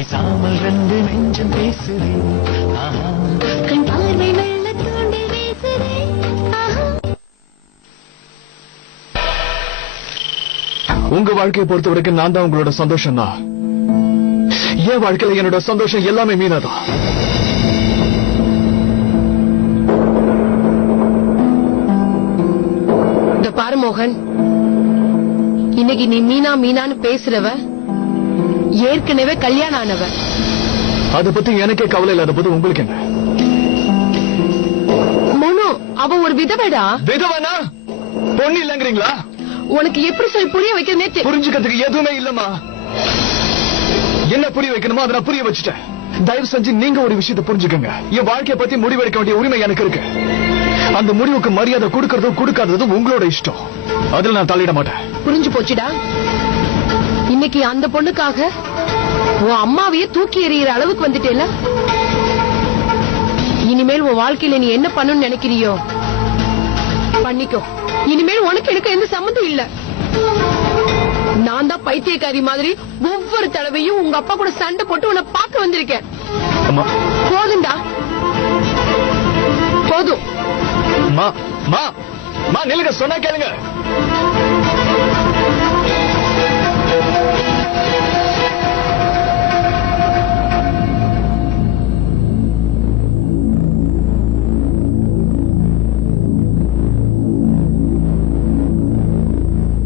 பேசாமல் ரெண்டு நெஞ்சம் பேசுதே கண் பார்வை மெல்ல தூண்டி பேசுதே. உங்க வாழ்க்கையை பொறுத்த வரைக்கும் நான் தான் உங்களோட சந்தோஷம் தான். என் வாழ்க்கையில என்னோட சந்தோஷம் எல்லாமே மீனாதான். இந்த பாரு மோகன், இன்னைக்கு நீ மீனா மீனான்னு பேசுறவ ஏற்கனவே கல்யாணம் ஆனவ. அத பத்தி எனக்கே கவலை இல்லாத போது உங்களுக்கு என்ன? மோனு, அவ ஒரு விதவைடா. விதவனா? பொண்ணு இல்லங்கிறீங்களா? உனக்கு எப்படி சொல்லி புரிய வைக்கிறனே புரிஞ்சுக்கிறதுக்கு எதுவுமே இல்லம்மா. என்ன புரிய வைக்கணுமோ அதை நான் புரிய வச்சுட்டேன். தயவு செஞ்சு நீங்க ஒரு விஷயத்தை புரிஞ்சுக்கங்க. என் வாழ்க்கையை பத்தி முடிவெடுக்க வேண்டிய உரிமை எனக்கு இருக்கு. அந்த முடிவுக்கு மரியாதை கொடுக்கறதும் கொடுக்காததும் உங்களோட இஷ்டம். அதுல நான் தலையிட மாட்டேன். புரிஞ்சு போச்சுடா. இன்னைக்கு அந்த பொண்ணுக்காக உன் அம்மாவையே தூக்கி எறிகிற அளவுக்கு வந்துட்டேல. இனிமேல் உன் வாழ்க்கையில நீ என்ன பண்ணணும்னு நினைக்கிறியோ பண்ணிக்கோ. இனிமேல் உனக்கு எனக்கு எந்த சம்மந்தம் இல்ல. நான் தான் பைத்தியக்காரி மாதிரி ஒவ்வொரு தடவையும் உங்க அப்பா கூட சண்டை போட்டு உன்னை பார்க்க வந்திருக்கேன். போதும்டா, போதும். நிலுங்க, சொன்னா கேளுங்க.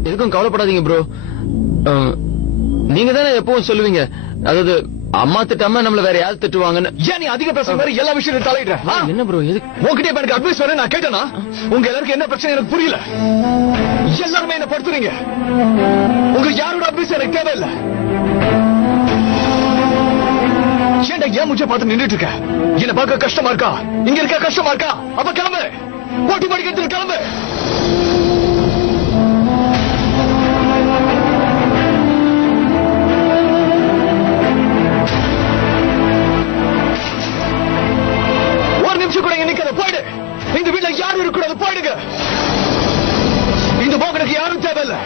எதுக்கும் கவலைப்படாதீங்க ப்ரோ. நீங்க தானே எப்பவும் சொல்லுவீங்க, அதாவது அம்மா திட்டாம நம்மள வேற யாரு திட்டுவாங்கன்னு. ஏன் நீ அதிக பேசுற மாதிரி எல்லா விஷயத்தையும் தலையிடுற? என்ன ப்ரோ, எதுக்கு உங்ககிட்ட எனக்கு அட்வைஸ் வேற நான் கேட்டேனா? உங்க எல்லாருக்கும் என்ன பிரச்சனை எனக்கு புரியல. எல்லாருமே என்ன படுத்துறீங்க. உங்களுக்கு யாரோட அட்வைஸ் எனக்கு தேவையில்லை. ஏன்டா ஏன் முச்ச பார்த்து நின்றுட்டு இருக்க? என்ன பார்க்க கஷ்டமா இருக்கா? இங்க இருக்க கஷ்டமா இருக்கா? அப்ப கிளம்பு, போட்டி படிக்கிறது கிளம்பு. கூட நிக்காத, போயிடு. இந்த வீட்டுல யாரும் இருக்கக்கூடாது, போயிடுங்க. இந்த மோகனுக்கு யாரும் தேவையில்லை.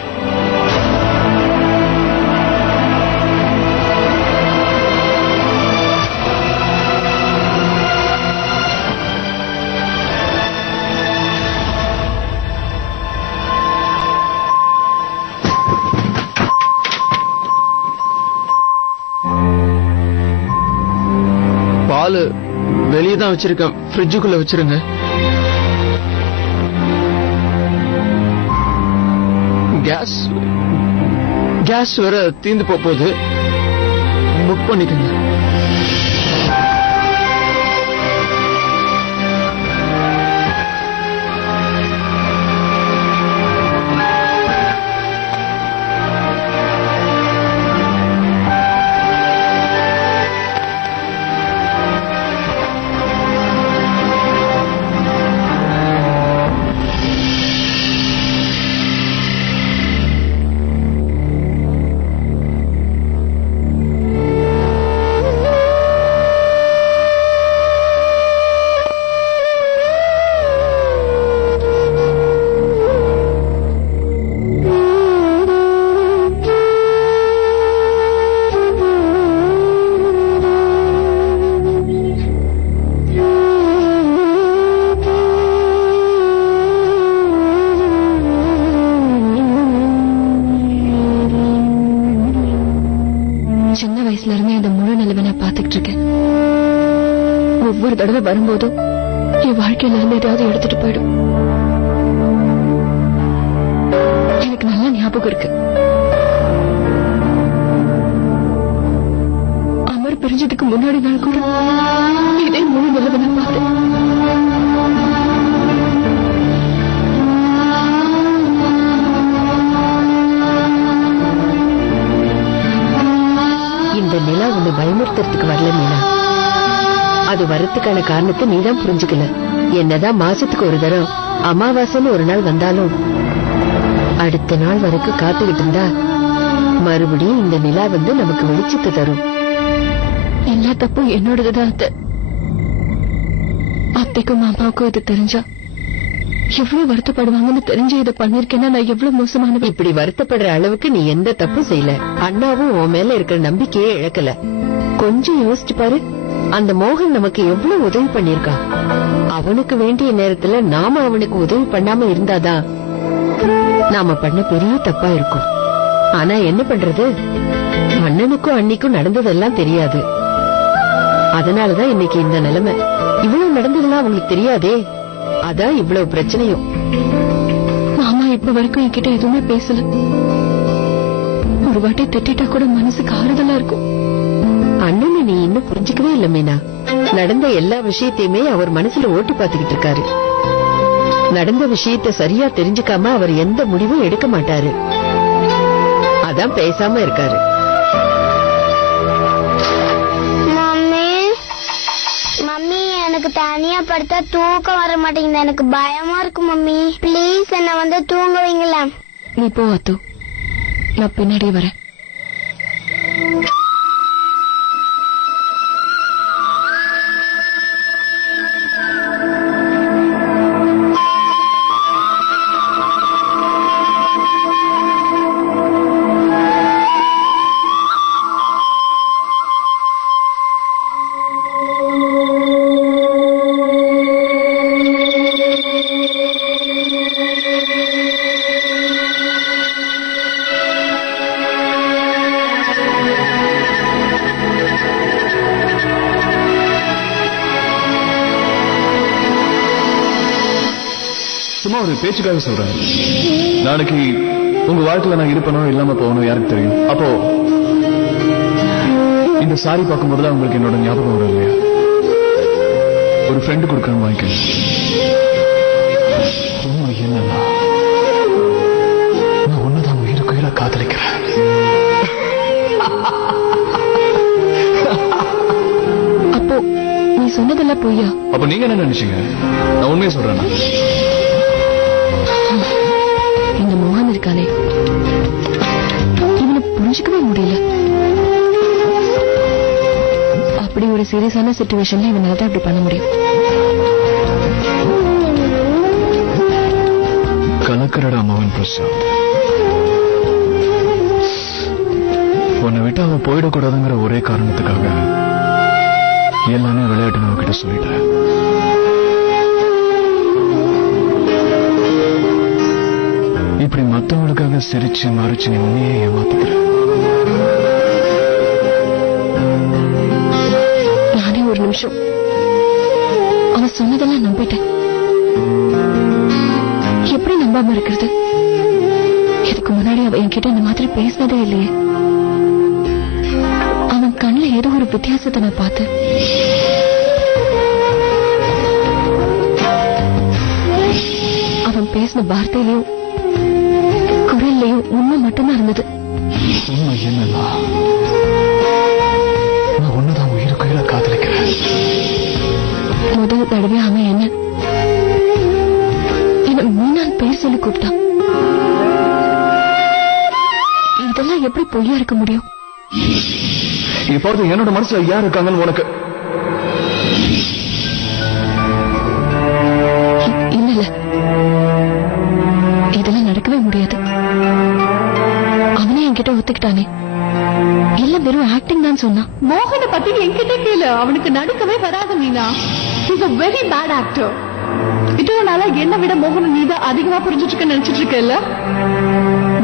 பால் வெளியே தான் வச்சிருக்கேன், ஃப்ரிட்ஜுக்குள்ள வச்சிருங்க. கேஸ் வேற தீந்து போகுது, புக் பண்ணிக்கங்க. சின்ன வயசுல இருந்து இந்த முழு நிலைமை நான் பாத்துக்கிட்டு இருக்கேன். ஒவ்வொரு தடவை வரும்போதும் என் வாழ்க்கையில இருந்து ஏதாவது எடுத்துட்டு போயிடும். எனக்கு நல்ல ஞாபகம் இருக்கு. அமர் பிரிஞ்சதுக்கு முன்னாடி நாள் கூட இதே முழு நிலைமை நான் பார்த்தேன். நிலா உன்னை பயமுறுத்துறதுக்கு வரல மீனா. அது வரத்துக்கான காரணத்தை நீதான் புரிஞ்சுக்கல. என்னதான் மாசத்துக்கு ஒரு தரம் அமாவாசைன்னு ஒரு நாள் வந்தாலும் அடுத்த நாள் வரைக்கும் காத்துக்கிட்டு இருந்தா மறுபடியும் இந்த நிலா வந்து நமக்கு வெளிச்சத்தை தரும். எல்லா தப்பும் என்னோடதுதான். அத்தைக்கும் மாமாவுக்கும் இது தெரிஞ்சா எவ்வளவு வருத்தப்படுவாங்கன்னு தெரிஞ்சு இதை பண்ணிருக்கேன்னா நான் எவ்வளவு மோசமானவ. இப்படி வருத்தப்படுற அளவுக்கு நீ எந்த தப்பும் செய்யல. அண்ணாவும் உன் மேல இருக்கிற நம்பிக்கையே இழக்கல. கொஞ்சம் யோசிச்சு பாரு, அந்த மோகன் நமக்கு எவ்வளவு உதவி பண்ணிருக்கான். அவனுக்கு வேண்டிய நேரத்துல நாம அவனுக்கு உதவி பண்ணாம இருந்தாதான் நாம பண்ண பெரிய தப்பா இருக்கும். ஆனா என்ன பண்றது, அண்ணனுக்கும் அண்ணிக்கும் நடந்ததெல்லாம் தெரியாது. அதனாலதான் இன்னைக்கு இந்த நிலைமை. இவ்வளவு நடந்ததெல்லாம் அவங்களுக்கு தெரியாதே, அதான் இவ்வளவு பிரச்சனையும். மாமா இப்ப வரைக்கும் என்கிட்ட எதுவுமே பேசல. ஒரு வாட்டி திட்டா கூட மனசுக்கு ஆறுதலா இருக்கும். அண்ணனை நீ இன்னும் புரிஞ்சுக்கவே இல்ல மீனா. நடந்த எல்லா விஷயத்தையுமே அவர் மனசுல ஓட்டு பாத்துக்கிட்டு இருக்காரு. நடந்த விஷயத்தை சரியா தெரிஞ்சுக்காம அவர் எந்த முடிவும் எடுக்க மாட்டாரு. அதான் பேசாம இருக்காரு. மம்மி, எனக்கு தனியா படுத்தா தூக்கம் வர மாட்டேங்குது. எனக்கு பயமா இருக்கு மம்மி. பிளீஸ் என்ன வந்து தூங்க வைங்களா. நீ போ அத்து, நான் பின்னாடி வரேன். சும்மா ஒரு பேச்சுக்காக சொல்றேன். நாளைக்கு உங்க வாழ்க்கையில நான் இருப்பனோ இல்லாம போகணும் யாருக்கு தெரியும். அப்போ இந்த சாரி பார்க்கும் போதுதான் உங்களுக்கு என்னோட ஞாபகம் வரும் இல்லையா? ஒரு ஃப்ரெண்டு கொடுக்கணும் வாங்கிக்க. என்னன்னா நான் ஒண்ணுதான் உயிருக்குயிரா காதலிக்கிறேன். அப்போ நீ சொன்னதெல்லாம் பொய்யா? அப்ப நீங்க என்ன நினைச்சீங்க? நான் உண்மையை சொல்றேன். இந்த மோகன் இருக்கானே, இவனை புரிஞ்சுக்கவே முடியல. அப்படி ஒரு சீரியஸான சிச்சுவேஷன்ல இவனால தான் இப்படி பண்ண முடியும். கலக்கரடா மோகன் பிரசாத். உன்னை விட்டு அவன் போயிடக்கூடாதுங்கிற ஒரே காரணத்துக்காக எல்லாமே விளையாட்டு நம்ம கிட்ட சொல்லிட்டேன். இப்படி மத்தவங்களுக்காக சிரிச்சு மறைச்சு நீ உன்னையே ஏமாத்துக்கிற. நானே ஒரு நிமிஷம் அவன் சொன்னதெல்லாம் நம்பிட்டேன். எப்படி நம்பாம இருக்கிறது? இதுக்கு முன்னாடி அவன் என்கிட்ட இந்த மாதிரி பேசினதே இல்லையே. அவன் கண்ணுல ஏதோ ஒரு வித்தியாசத்தை நான் பார்த்தேன். அவன் பேசின வார்த்தையிலையும் குரல்லையும் உண்மை மட்டும்தான் இருந்தது. உண்மை என்னன்னா நான் ஒண்ணுதான் உயிருக்குயிரா காதலிக்கிறேன். முதல் தடவை அவன் என்ன மீனான் பேர் சொல்லி கூப்பிட்டான். இதெல்லாம் எப்படி பொய்யா இருக்க முடியும்? இப்போது என்னோட மனசுல யார் இருக்காங்கன்னு உனக்கு இல்ல, இதெல்லாம் நடக்கவே முடியாது. அவனே என்கிட்ட ஒத்துக்கிட்டானே, எல்லாம் வெறும் ஆக்டிங் தான் சொன்னான். மோகனை பத்தி என்கிட்ட கேளு, அவனுக்கு நடிக்கவே வராது Meena. He's a very bad actor. இவ்வளவு நாளா என்ன விட மோகனை நீதான் அதிகமா புரிஞ்சிட்டு இருக்க நினைச்சிட்டு இருக்கல.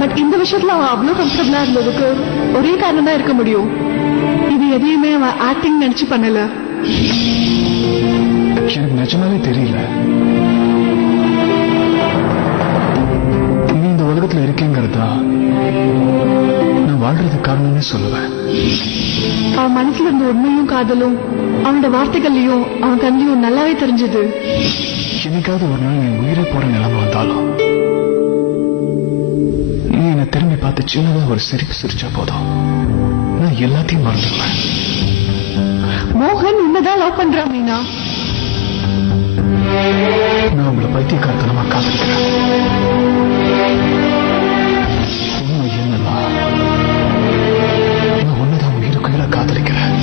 பட் இந்த விஷயத்துல அவன் அவ்வளவு கம்ஃபர்டபிளா இருந்ததுக்கு ஒரே காரணம் தான் இருக்க முடியும். இது எதையுமே அவன் ஆக்டிங் நினைச்சு பண்ணல. எனக்கு நிஜமாவே தெரியல நீ இந்த உலகத்துல இருக்கேங்கிறதா நான் வாழ்றது காரணமே சொல்லுவேன். அவன் மனசுல இருந்த உண்மையும் காதலும் அவனோட வார்த்தைகள்லயும் அவன் கண்ணியும் நல்லாவே தெரிஞ்சது. என்னைக்காவது ஒரு நாள் என் உயிரை போற நிலைமை வந்தாலும் நீ என்னை திரும்பி பார்த்து சின்னதா ஒரு சிரிப்பு சிரிச்சா போதும், நான் எல்லாத்தையும் மறந்துடுவேன். மோகன் உன்னதான் லவ் பண்றான் மீனா. நான் உங்களை பைத்தியக்காரத்தனமா காதலிக்கிறேன். உண்மை என்னன்னா நான் ஒண்ணுதான் உயிருக்குயிரா காதலிக்கிறேன்.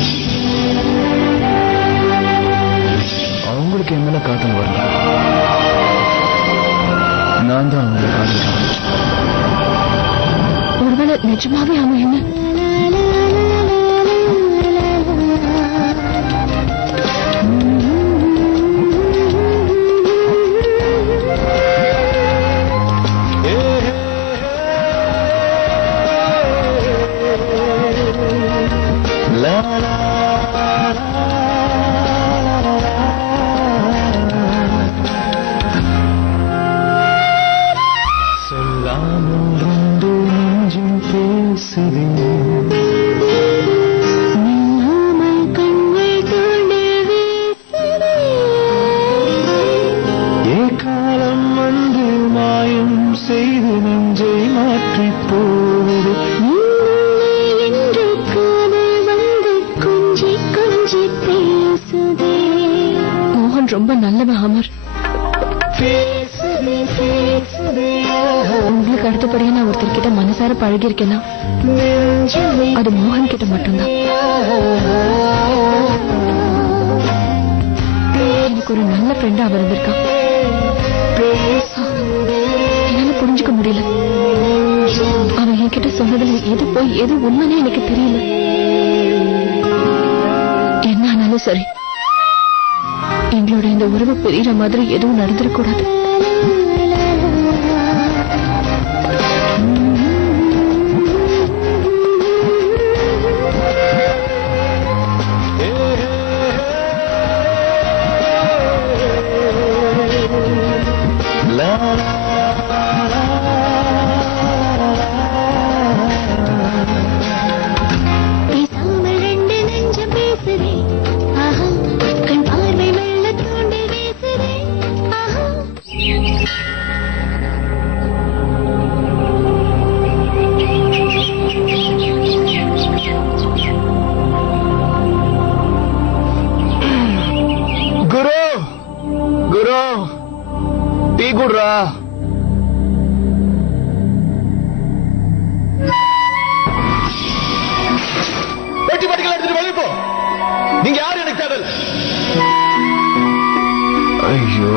அவங்களுக்கு என் மேல காதல் வரல, நிஜமாவே அவன் என்ன ரொம்ப நல்லவன் அமர். உங்களுக்கு அடுத்தபடியா நான் ஒருத்தர் கிட்ட மனசார பழகி இருக்கேன்னா அது மோகன் கிட்ட மட்டும்தான். எனக்கு ஒரு நல்ல ஃப்ரெண்டா அவர் இருந்திருக்கான். என்னால புரிஞ்சுக்க முடியல. அவன் என்கிட்ட சொன்னதுல எது போய் எது உண்மைன்னு எனக்கு தெரியல. என்ன ஆனாலும் சரி, எங்களோட இந்த உறவு பெரிய மாதிரி எதுவும் நடந்துடக்கூடாது. நீங்க யாரு எனக்கு தேவையில்ல. ஐயோ,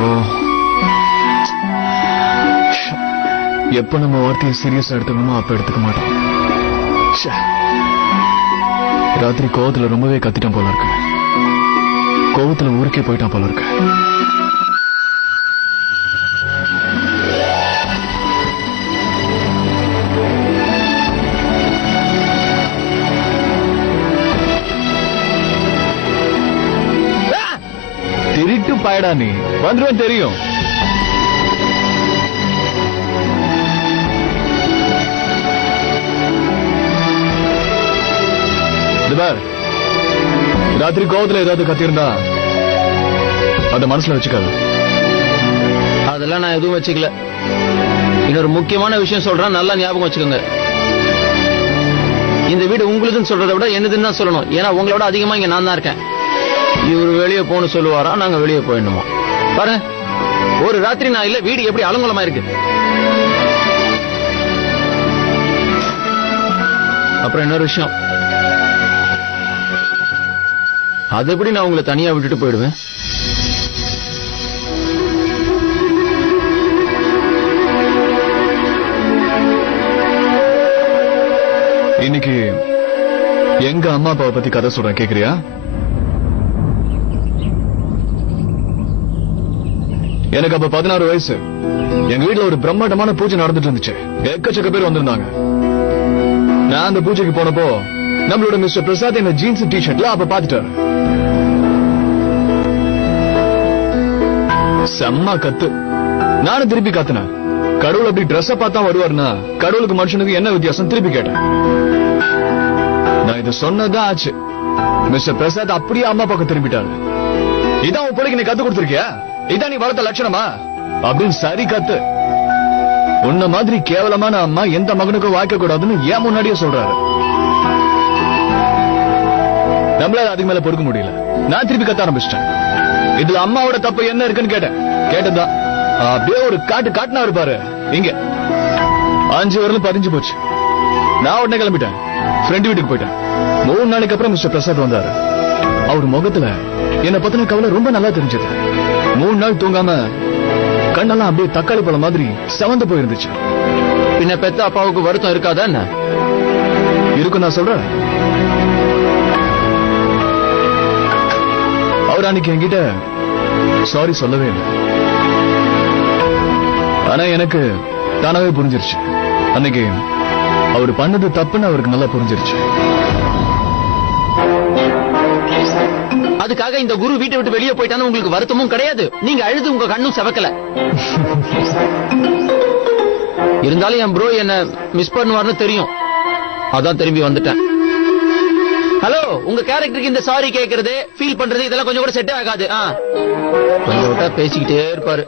எப்ப நம்ம வார்த்தையை சீரியஸா எடுத்துக்கணுமோ அப்ப எடுத்துக்க மாட்டோம். ராத்திரி கோவத்துல ரொம்பவே கத்திட்டான் போல இருக்கு. கோவத்துல ஊருக்கே போயிட்டான் போல இருக்கு. திருட்டு பாயடா நீ, வந்துருவேன் தெரியும். ராத்திரி கோவத்துல ஏதாவது கத்திருந்தா அத மனசுல வச்சுக்காத. அதெல்லாம் நான் எதுவும் வச்சுக்கல. இன்னொரு முக்கியமான விஷயம் சொல்றேன், நல்லா ஞாபகம் வச்சுக்கோங்க. இந்த வீடு உங்களுதுன்னு சொல்றதை விட என்னதுன்னு தான் சொல்லணும். ஏன்னா உங்களோட அதிகமா இங்க நான் தான் இருக்கேன். இவரு வெளியே போன்னு சொல்லுவாரா, நாங்க வெளியே போயிடணுமா? பாருங்க, ஒரு ராத்திரி நான் இல்ல, வீடு எப்படி அலங்கோலமா இருக்கு. அப்புறம் இன்னொரு விஷயம், அது எப்படி நான் உங்களை தனியா விட்டுட்டு போயிடுவேன்? இன்னைக்கு எங்க அம்மா அப்பாவை பத்தி கதை சொல்றேன், கேக்குறியா? எனக்கு அப்ப 16 வயசு. எங்க வீட்டுல ஒரு பிரம்மாண்டமான பூஜை நடந்துட்டு இருந்துச்சு. எக்கச்சக்க பேர் வந்திருந்தாங்க. நான் அந்த பூஜைக்கு போனப்போ நம்மளோட மிஸ்டர் பிரசாத் என்ன ஜீன்ஸ் டிஷர்ட்ல அப்ப பாத்துட்டாரு. செம்ம கத்து. நானும் திருப்பி கத்துனேன். கடவுள் அப்படி ட்ரெஸ் பார்த்தா வருவாருன்னா கடவுளுக்கு மனுஷனுக்கு என்ன வித்தியாசம் திருப்பி கேட்டேன். நான் இதை சொன்னதான் ஆச்சு. மிஸ்டர் பிரசாத் அப்படியே அம்மா பக்கம் திரும்பிட்டாரு. இதான் உன் பிள்ளைக்கு நீ கத்து கொடுத்திருக்கியா? இதான் நீ வளர்த்த லட்சணமா? அப்படின்னு சரி கத்து. உன்ன மாதிரி கேவலமான அம்மா எந்த மகனுக்கும் வாய்க்க கூடாதுன்னு ஏன் முன்னாடியே சொல்றாரு. நம்மளால அதுக்கு மேல பொறுக்க முடியல. நான் திருப்பி கத்த ஆரம்பிச்சிட்டேன். இதுல அம்மாவோட தப்பு என்ன இருக்குன்னு கேட்டேன். கேட்டதா அப்படியே ஒரு காட்டுனா இருப்பாரு. இங்க 5 வரலும் 15 போச்சு. நான் உடனே கிளம்பிட்டேன். ஃப்ரெண்ட் வீட்டுக்கு போயிட்டேன். 3 நாளைக்கு அப்புறம் மிஸ்டர் பிரசாத் வந்தாரு. அவர் முகத்துல என்ன பத்தின கவலை ரொம்ப நல்லா தெரிஞ்சது. 3 நாள் தூங்காம கண்ணெல்லாம் அப்படியே தக்காளி பழம் மாதிரி செவந்து போயிருந்துச்சு. பின்ன பெத்த அப்பாவுக்கு வருத்தம் இருக்காதா என்ன? இருக்கும் நான் சொல்றேன். அவர் அன்னைக்கு என்கிட்ட சாரி சொல்லவே இல்லை. ஆனா எனக்கு தானாவே புரிஞ்சிருச்சு. அன்னைக்கு அவர் பண்ணது தப்புன்னு அவருக்கு நல்லா புரிஞ்சிருச்சு. அதுக்காக இந்த குரு வீட்டை விட்டு வெளியே போயிட்டான்னு உங்களுக்கு வருத்தமும் கிடையாது. நீங்க அழுது உங்க கண்ணும் செவக்கல. இருந்தாலும் என் ப்ரோ என்ன மிஸ் பண்ணுவார்னு தெரியும். அதான் திரும்பி வந்துட்டேன். ஹலோ, உங்க கேரக்டருக்கு இந்த சாரி கேக்குறது, ஃபீல் பண்றது இதெல்லாம் கொஞ்சம் கூட செட் ஆகாது. கொஞ்சம் விட்டா பேசிக்கிட்டே இருப்பாரு.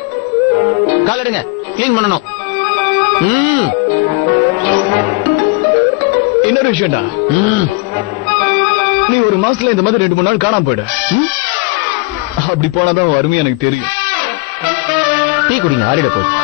கால் எடுங்க, கிளீன் பண்ணணும். இன்னொரு விஷயம்டா, நீ ஒரு மாசத்துல இந்த மாதிரி 2-3 நாள் காணாம போயிடு. அப்படி போனாதான் அருமை எனக்கு தெரியும். டீ குடிங்க, ஆறிட போகுது.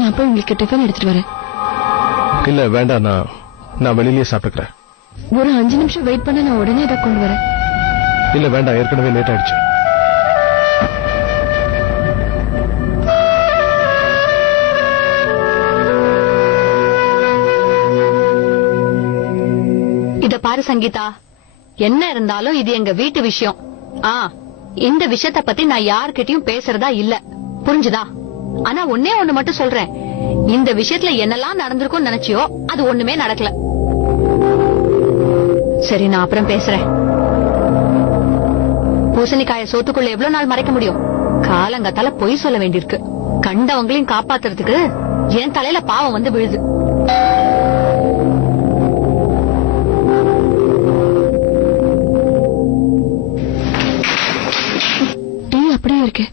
நான் போய் உங்களுக்கு டிஃபன் எடுத்துட்டு வரேன். இல்ல வேண்டாம், நான் வெளியிலேயே சாப்பிட்டுக்கிறேன். ஒரு 5 நிமிஷம் வெயிட் பண்ண, நான் உடனே இதை கொண்டு வரேன். இல்ல வேண்டாம், ஏற்கனவே லேட் ஆயிடுச்சு. இத பாரு சங்கீதா, என்ன இருந்தாலும் இது எங்க வீட்டு விஷயம். இந்த விஷயத்த பத்தி நான் யார்கிட்டயும் பேசுறதா இல்ல, புரிஞ்சுதா? ஆனா ஒன்னே ஒண்ணு மட்டும் சொல்றேன், இந்த விஷயத்துல என்னெல்லாம் நடந்திருக்கும் நினைச்சியோ அது ஒண்ணுமே நடக்கல. சரி, நான் அப்புறம் பேசுறேன். பூசணிக்காய சோத்துக்குள்ள எவ்வளவு நாள் மறைக்க முடியும்? காலங்கத்தால பொய் சொல்ல வேண்டியிருக்கு. கண்டவங்களையும் காப்பாத்துறதுக்கு என் தலையில பாவம் வந்து விழுது. டீ அப்படியே இருக்கு.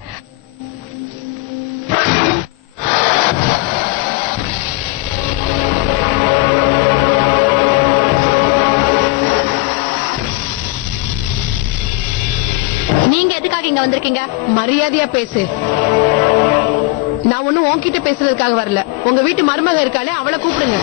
இங்க வந்திருக்கீங்க? மரியாதையா பேசு. நான் ஒண்ணும் உன்கிட்ட பேசுறதுக்காக வரல. உங்க வீட்டு மருமக இருக்காளே அவளை கூப்பிடுங்க.